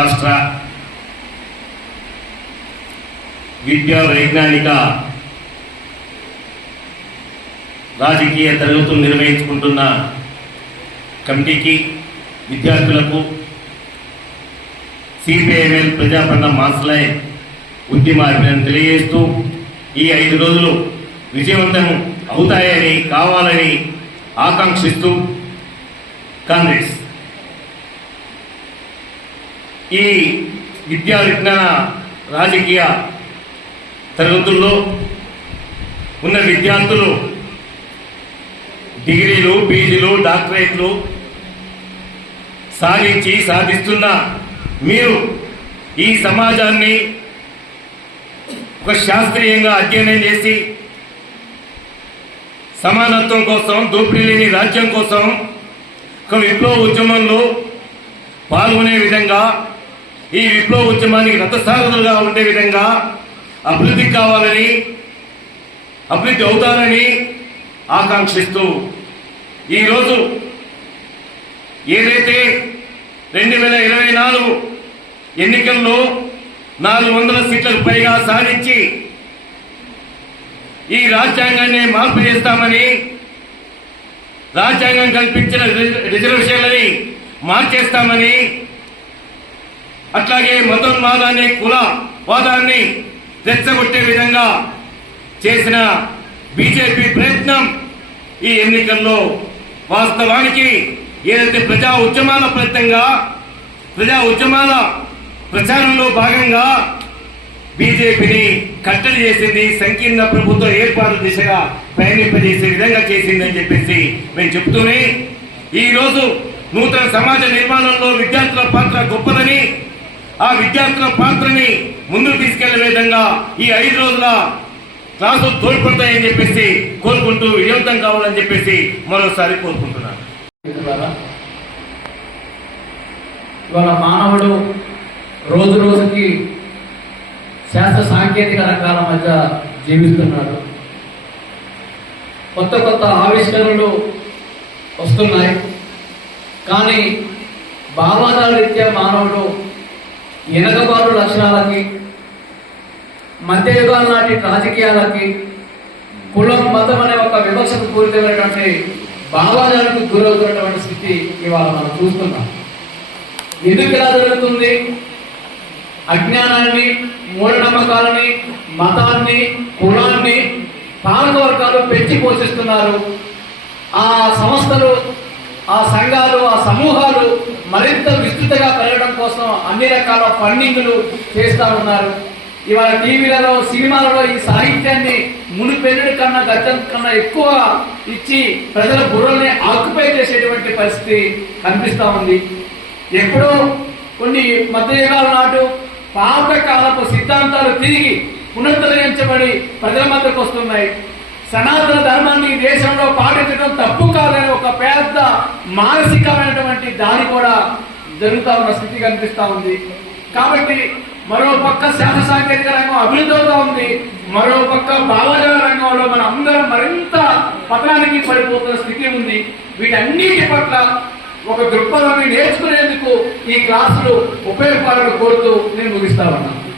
రాష్ట్ర విద్యా వైజ్ఞానిక రాజకీయ తరగతులు నిర్వహించుకుంటున్న కమిటీకి విద్యార్థులకు సిపిఐఎంఎల్ ప్రజాపన్న మాస్లై ఉద్యమ అభినందన తెలియజేస్తూ ఈ ఐదు రోజులు విజయవంతం అవుతాయని కావాలని ఆకాంక్షిస్తూ కాంగ్రెస్. ఈ విద్యా విజ్ఞాన రాజకీయ తరగతుల్లో ఉన్న విద్యార్థులు డిగ్రీలు పీజీలు డాక్టరేట్లు సాధించి సాధిస్తున్న మీరు ఈ సమాజాన్ని ఒక శాస్త్రీయంగా అధ్యయనం చేసి సమానత్వం కోసం దోపిడీ లేని రాజ్యం కోసం ఒక విప్లవ ఉద్యమంలో పాల్గొనే విధంగా ఈ విప్లవ ఉద్యమానికి రథసారథులుగా ఉండే విధంగా అభివృద్ధి కావాలని అభివృద్ధి అవుతారని ఆకాంక్షిస్తూ ఈరోజు ఏదైతే రెండు వేల ఇరవై నాలుగు ఎన్నికల్లో నాలుగు వందల సీట్లకు పైగా సాధించి ఈ రాజ్యాంగాన్ని మార్పు చేస్తామని రాజ్యాంగం కల్పించిన రిజ- రిజర్వేషన్లని మార్చేస్తామని అట్లాగే మతోన్మాదాన్ని కుల వాదాన్ని రెచ్చగొట్టే విధంగా చేసిన బీజేపీ ప్రయత్నం ఈ ఎన్నికల్లో వాస్తవానికి ఏదైతే ప్రజా ఉద్యమాల ఫలితంగా ప్రజా ఉద్యమాల ప్రచారంలో భాగంగా బీజేపీని కట్టడి చేసింది సంకీర్ణ ప్రభుత్వ ఏర్పాటు దిశగా ప్రయాణింపజేసే విధంగా చేసిందని చెప్పేసి మేము చెప్తూనే ఈరోజు నూతన సమాజ నిర్మాణంలో విద్యార్థుల పాత్ర గొప్పదని ఆ విద్యార్థుల పాత్రని ముందుకు తీసుకెళ్ళే విధంగా ఈ ఐదు రోజుల క్లాసులు తోడ్పడతాయని చెప్పేసి కోరుకుంటూ విజయవంతం కావాలని చెప్పేసి మరోసారి కోరుకుంటున్నాను. ఇవాళ మానవుడు రోజు రోజుకి శాస్త్ర సాంకేతిక రంగాల మధ్య జీవిస్తున్నాడు. కొత్త కొత్త ఆవిష్కరణలు వస్తున్నాయి. కానీ భావాదాల రీత్యా మానవుడు ఎనగబారు లక్షణాలకి మధ్యయుగాల నాటి రాజకీయాలకి కులం మతం అనే ఒక వివక్షకు పూరితమైనటువంటి భావాలకు గురవుతున్నటువంటి స్థితి ఇవాళ మనం చూస్తున్నాం. ఎందుకు ఇలా జరుగుతుంది? అజ్ఞానాన్ని మూఢనమ్మకాలని మతాన్ని కులాన్ని పాలక వర్గాలు పెంచి పోషిస్తున్నారు. ఆ సంస్థలు ఆ సంఘాలు ఆ సమూహాలు మరింత విస్తృతంగా పెరగడం కోసం అన్ని రకాల ఫండింగ్లు చేస్తూ ఉన్నారు. ఇవాళ టీవీలలో సినిమాలలో ఈ సాహిత్యాన్ని మునిపెన్నుడి కన్నా గతం కన్నా ఎక్కువ ఇచ్చి ప్రజల బుర్రల్ని ఆక్యుపై చేసేటువంటి పరిస్థితి కనిపిస్తూ ఉంది. ఎప్పుడో కొన్ని మధ్యయుగాల నాటు పాత కాలపు సిద్ధాంతాలు తిరిగి పునరుద్ధరించబడి ప్రజల మధ్యకు వస్తున్నాయి. సనాతన ధర్మాన్ని దేశంలో పాటించడం మానసికమైనటువంటి దాడి కూడా జరుగుతా ఉన్న స్థితి కనిపిస్తూ ఉంది. కాబట్టి మరో పక్క శాఖ సాంకేతిక రంగం అభివృద్ధి అవుతా ఉంది. మరో పక్క భావజాల రంగంలో మన అందరం మరింత పతనానికి పడిపోతున్న స్థితి ఉంది. వీటన్నిటి పట్ల ఒక దృక్పథాన్ని నేర్చుకునేందుకు ఈ క్లాసులు ఉపయోగపడాలని కోరుతూ నేను ముగిస్తా ఉన్నాను.